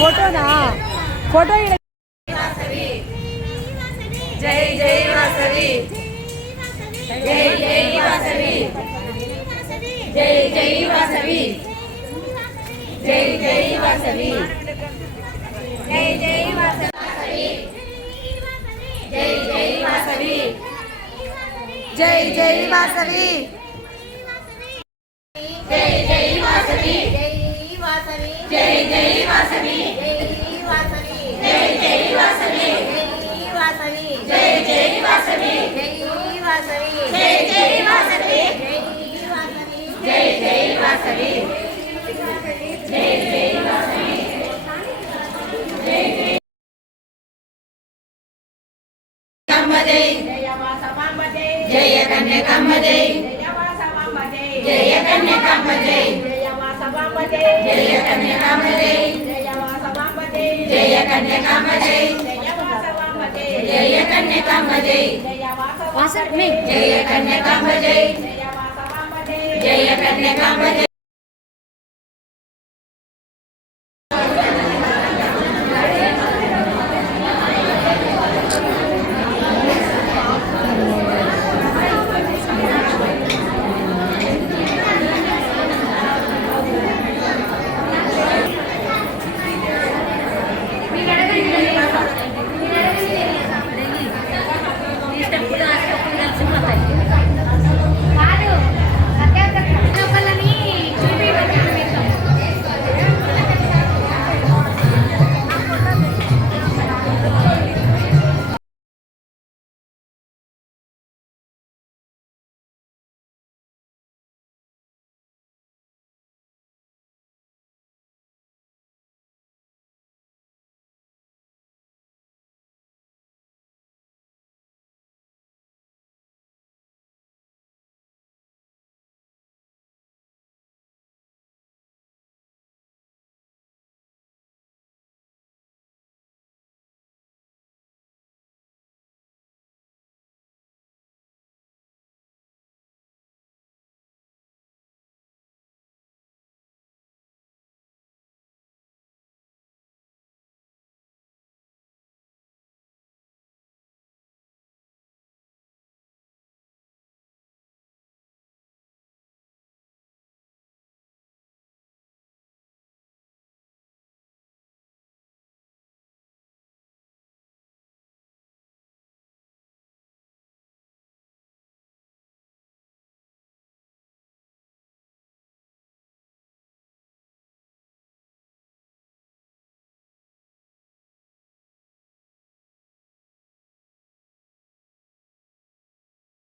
ఫోటోనా photo జై జై వాసవి జై జై వాసవి జై జై వాసవి జై జై వాసవి జై జై వాసవి జై జై వాసవి జై జై వాసవి జై జై వాసవి జై జై వాసవి జై జై వాసవి జై జై వాసవి జై జై వాసవి జై జై వాసవి జై జై వాసవి జై జై జయ కన్యకమ్మ జై జయ కన్యకమ్మ జై జయ కన్యకమ్మ జై జయ కన్యకమ్మ జై జయ కన్యకమ్మ జై జయ కన్యకమ్మ జై జయ కన్యకమ్మ జై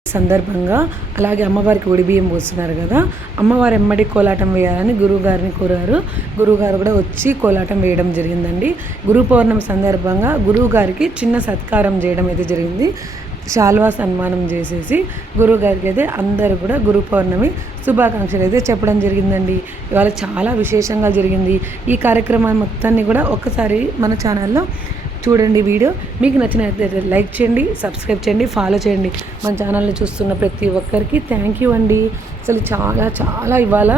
సందర్భంగా అలాగే అమ్మవారికి ఒడి బియ్యం పోస్తున్నారు కదా, అమ్మవారు ఎమ్మడి కోలాటం వేయాలని గురువుగారిని కోరారు. గురువుగారు కూడా వచ్చి కోలాటం వేయడం జరిగిందండి. గురు పౌర్ణమి సందర్భంగా గురువుగారికి చిన్న సత్కారం చేయడం అయితే జరిగింది. శాల్వా సన్మానం చేసేసి గురువుగారికి అయితే అందరూ కూడా గురు పౌర్ణమి శుభాకాంక్షలు అయితే చెప్పడం జరిగిందండి. ఇవాళ చాలా విశేషంగా జరిగింది. ఈ కార్యక్రమాన్ని మొత్తాన్ని కూడా ఒక్కసారి మన ఛానల్లో చూడండి. వీడియో మీకు నచ్చినట్లయితే లైక్ చేయండి, సబ్స్క్రైబ్ చేయండి, ఫాలో చేయండి. మన ఛానల్ని చూస్తున్న ప్రతి ఒక్కరికి థ్యాంక్ యూ అండి. అసలు చాలా చాలా ఇవాళ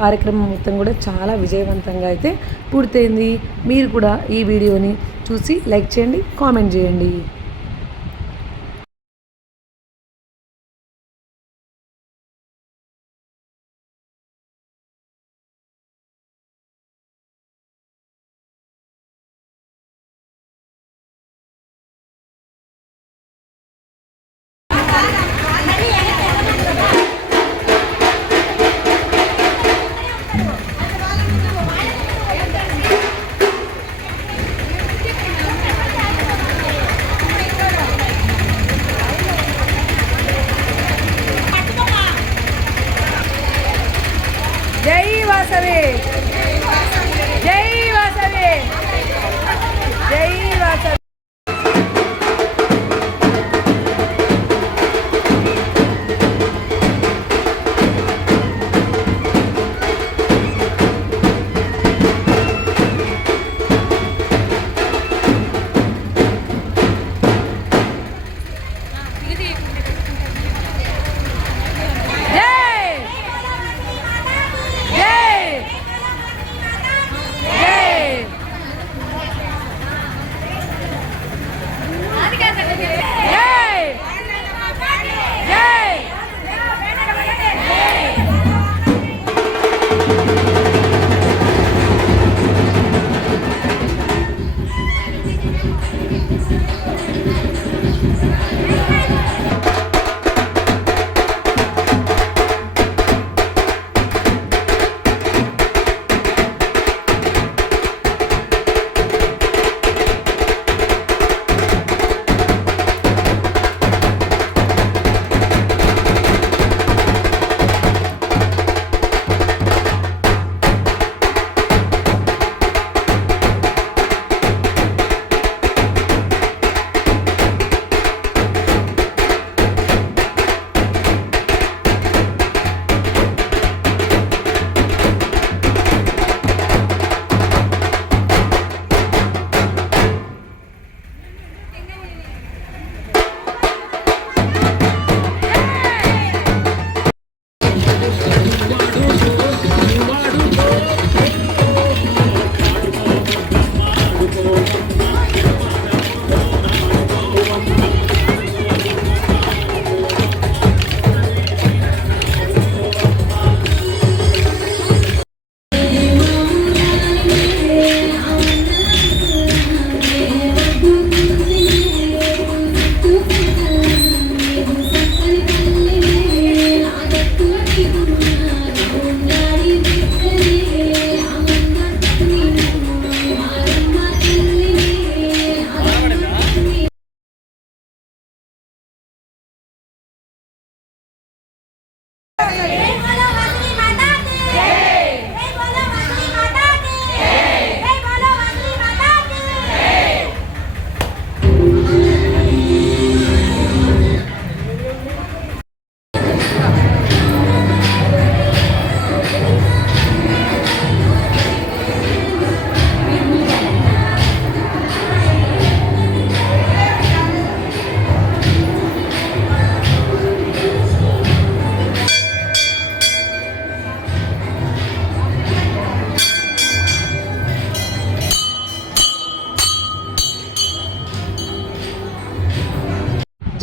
కార్యక్రమం మొత్తం కూడా చాలా విజయవంతంగా అయితే పూర్తయింది. మీరు కూడా ఈ వీడియోని చూసి లైక్ చేయండి, కామెంట్ చేయండి.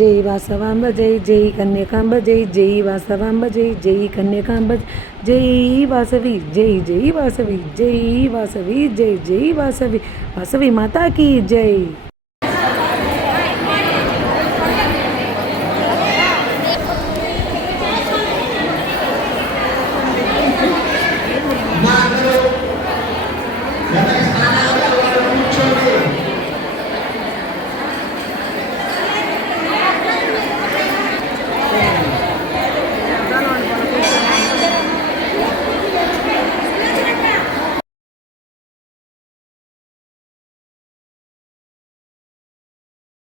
జై వాసవాంబ జై జై కన్యకాంబ జై జై వాసవాంబ జై జై కన్యకాంబ జై వాసవి జై జై వాసవి జై వాసవి జై జై వాసవి వాసవి మాతాకి జై.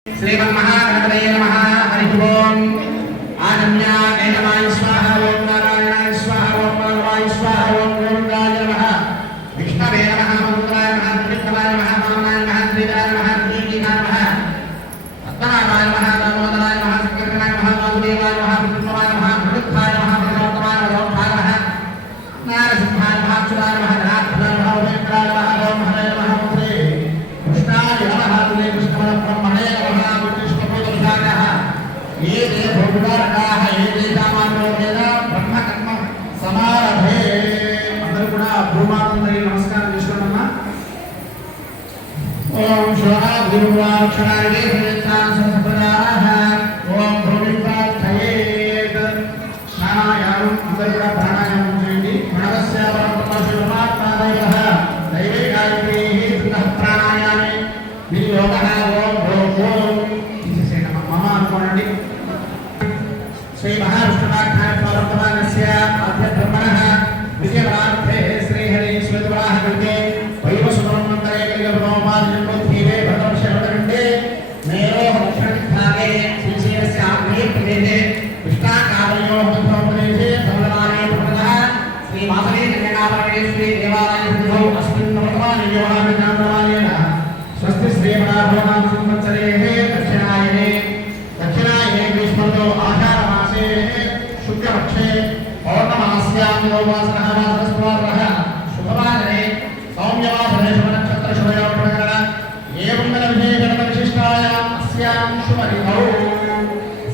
श्रीमन्महागणपतये नमः। हरिः ओम्। आनम्य कैतवाय स्वाहा, ओं नारायणाय स्वाहा, ओं माधवाय स्वाहा, ओं गोविन्दाय नमः। विष्णवे नमः, मधुराय नमः, त्रिविक्रमाय नमः, वामनाय नमः, त्रिविराय नमः, त्रिदीनाय नमः, पद्मनाभाय नमः, दामोदराय नमः, शङ्कराय नमः, वासुदेवाय नमः, विष्णुवाय नमः, मरुत्थाय नमः, भगवत्तमाय नमः, योद्धाय नमः, नारसिंहाय नमः, अच्युताय नमः, धनात्मनाय नमः, उपेन्द्राय नमः, ओं हरे नमः, मुद्रे कृष्णाय नमः, तुले कृष्णपरब्रह्मणे नमः। ये ते भोगदारकाः ये तेषामानो वेद ब्रह्मकर्म समारभे. అందరూ కూడా భూమాతందరి నమస్కారం చేసుకోండమ్మా. ఓం శివాక్షరాయ సంప్రదాయ ఓం భూమిపార్థయేత్. ప్రాణాయామం అందరూ కూడా ప్రాణాయామం చేయండి. ప్రణవస్య పరమపరమాత్మాదయః దైవే గాయత్రీ పునః ప్రాణాయామే వినియోగః. ఓం ఓం మమ అనుకోండి. श्री महाविष्णुनाथाय प्रवर्तमानस्य आद्य ब्रह्मणः विजयवार्थे श्री हरि श्वेतवाह कृते वैवस्वतन्त्रे कलियुगोपादिजन्मोत्थीरे भद्रवर्षे मेरोः दक्षिणभागे श्रीशैलस्य आग्नेये प्रदेशे कृष्णाकावयोः मध्यप्रदेशे धवलवाने प्रभुतः श्री वासवे कन्यकापरमेश्वरी देवालयस्थितौ अस्मिन् वर्तमानयोगाभिज्ञानवालेन स्वस्ति श्रीमणाभवनाम संवत्सरेः दक्षिणायने ग्रीष्मर्तो आषाढमासे शुक्लपक्षे पौर्णमास्यां योगवासरः वासरस्वारः शुभवासरे सौम्यवासरे शुभनक्षत्रशुभयोगप्रकरण एवं विशेषगणविशिष्टायाम् अस्यां शुभतिथौ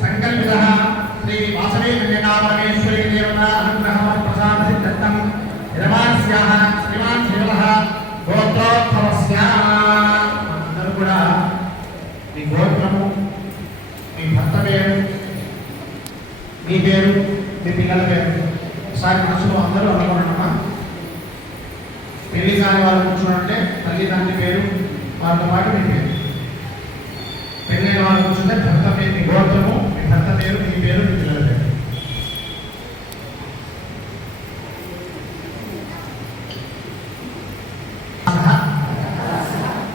सङ्कल्पितः श्री वासवे कन्यकापरमेश्वरी देवता अनुग्रहप्रसादसिद्धं यजमानस्याः श्रीमान् श्रीवरः गोत्रोत्सवस्य. అందరూ కూడా మీ గోత్రము, మీ భర్త పేరు, మీ పేరు, మీ పిల్లల పేరు ఒకసారి మనసులో అందరూ అనుకోండమ్మా. పెళ్లి కాని వారు కూర్చుంటే తల్లిదండ్రి పేరు వారితో పాటు మీ పేరు. పెళ్ళైన వారు కూర్చుంటే భర్త పేరు, మీ గోత్రము, మీ భర్త పేరు, మీ పేరు, మీ పిల్లల పేరు.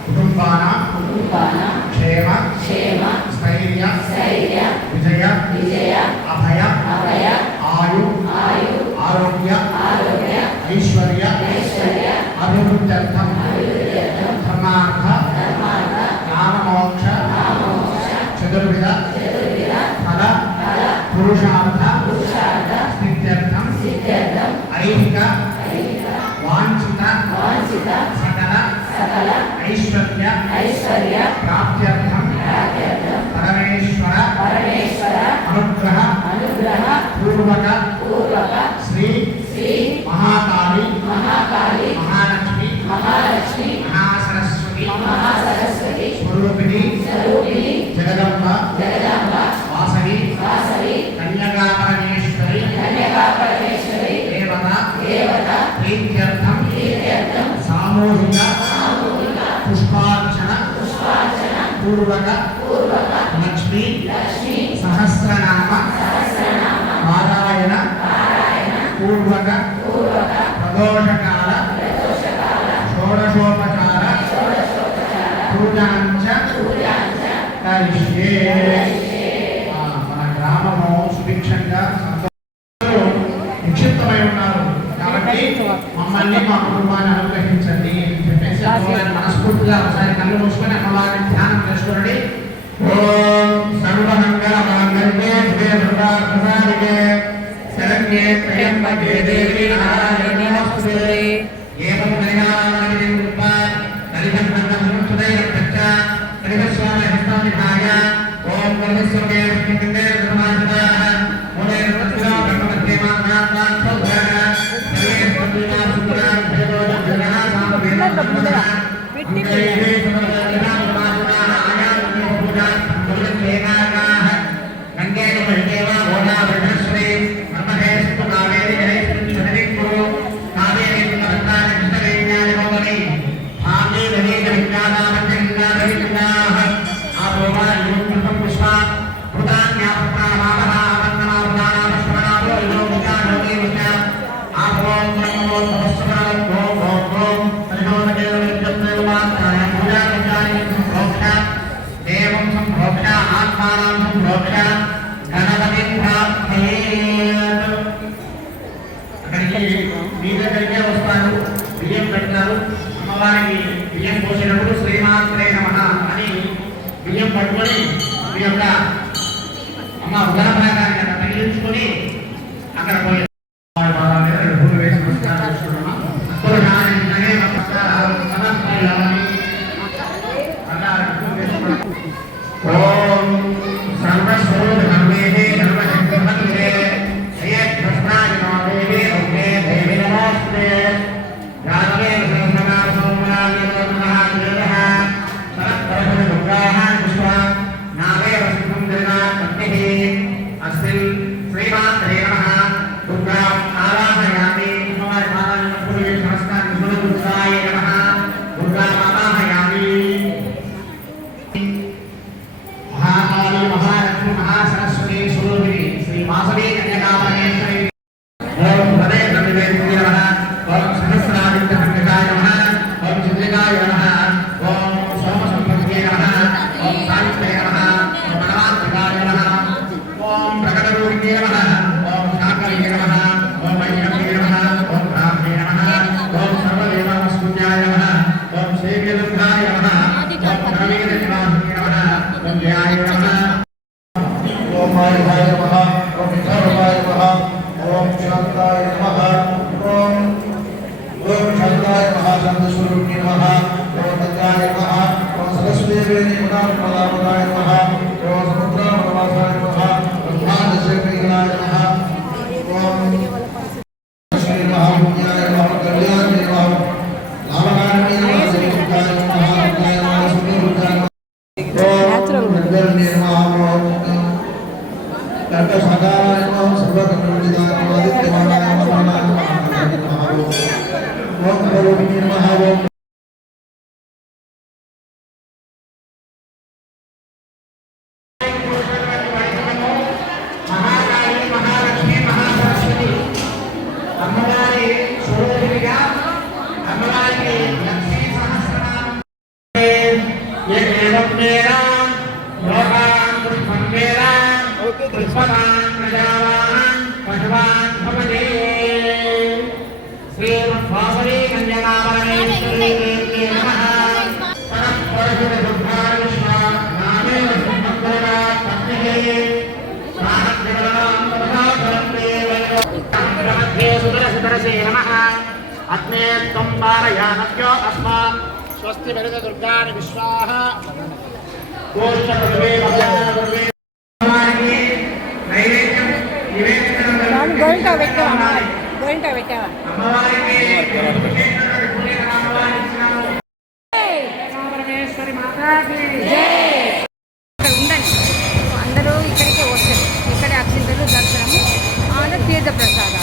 కుటుంబాన క్షేమ స్థైర్య విజయ అభయ ఆయు ఆరోగ్య ఐశ్వర్య అభివృద్ధ్యర్థం ధర్మార్థ జ్ఞానమోక్ష చతుర్విధ ఫల పురుషార్థ స్థిత్యర్థం ఐహిక వాంఛిత సకల ఐశ్వర్య ప్రాప్త్యర్థం పరమేశ్వర అనుగ్రహ పూర్వక శ్రీ మహాకాళి మహాలక్ష్మి మహాసరస్వతి స్వరూపిణి జగదంబ వాసవి కన్యకాపరమేశ్వరి దేవత ప్రీత్యర్థం సామూహిక పుష్పార్చన పూర్వక లక్ష్మీ సహస్రనామ పారాయణ పూర్వక ప్రదోషకాల షోడశోపచార పూజాంచ కరిష్యే. మన గ్రామము సుభిక్షంగా నిక్షిప్తమై ఉన్నారు కాబట్టి మమ్మల్ని మా కుటుంబాన్ని అనుగ్రహించండి అని చెప్పేసి మనస్ఫూర్తిగా ఒకసారి కళ్ళు మూసుకొని అమ్మవారిని ధ్యానం చేసుకోండి. ఓం సర్వమంగళమాంగళ్యే శివే సర్వార్థసాధికే శరణ్యే త్రయంబకే దేవి నారాయణి నమోస్తుతే. ఏవం కరిగానాది కృపా కరిగంధం సంస్తుతైరక్ష కరిగస్వామి హస్తానిధాయ ఓం అమ్మవారికి బియ్యం పోసినప్పుడు శ్రీమాత్రే నమః అని బియ్యం పట్టుకొని మీ యొక్క అమ్మ ఉదర భాగాన్ని అక్కడ తగిలించుకొని అక్కడ పోయి ఓం సర్వస్వరూపే సర్వశక్తిమతే శ్రీకృష్ణాయ నమోదేవి ఓకే దేవి నమస్తే యాదవే శ్రీమాత్రే నమః దుర్గా ఆవాహయామి నమస్కారం దుర్గాయ నమః దుర్గా ఆవాహయామి మహాకాళి మహాలక్ష్మి మహాసరస్వతి స్వరూపిణి శ్రీ వాసవి కన్యకాపరమేశ్వరి ఓం హృదయ కవివేంద్రాయ నమః ఓం సహస్రాదిత్య కన్యకాయ నమః ఓం చంద్రికాయ నమః ఓం సోమసంపత్తికే నమః ఓం సావిత్రే నమః ఓం మనవాత్రికాయ నమః ఓం ప్రకటరూపిణే నమః ఓం శాంకరే నమః ఓం వైష్ణవే నమః ఓం బ్రాహ్మణే నమః ఓం సర్వదేవాస్మృత్యాయ నమః ఓం శ్రీవేదుర్గాయ నమః ఓం ద్రవేద నివాసినే నమః ఓం జయాయ నమః ఓం మాయవాయ నమః ఓం విఠలవాయ నమః ఓం శాంతాయ నమః ఓం శాంతాయ నమః శాంతస్వరూపిణే నమః ఓం దుర్గాయ నమః ఓం సరస్వతీదేవి నమః నమః ఓం సముద్రావనవాసాయ నమః ఓం మహాదశేఖరాయ నమః ఓం శ్రీ మహాపుణ్యాయ నమః కళ్యాణాయ నమః నామకారణే నమః శ్రీకాయ నమః అగ్నాయ నమః సుమీరుద్రాయ మహాకాళి మహాలక్ష్మి మహాసరస్వతి అమ్మవారి స్వరూపిణిగా అమ్మవారికి లక్ష్మీ సహస్రనామం ఏకేవం వేద లోకాన్ పుష్పం వేద పుష్పవాన్ ప్రజావాన్ పశువాన్ భవతి శ్రీమద్వాసవి కన్యకాపరమేశ్వరీ నమః పరస్పరశుద్ధ దుర్గా విశ్వ నామే లక్ష్మీపత్రా పత్నిహే అగ్నే త్వం పారయానభ్యో అస్మాన్ స్వస్తి భరిత దుర్గాని విశ్వాః గోరింటా పెట్టావా గోరింటా పెట్టావా పరమేశ్వరి మాతాకి ఉండండి అందరూ ఇక్కడికే వస్తారు ఇక్కడే అక్షింతలు దర్శనము తీర్థ ప్రసాదాలు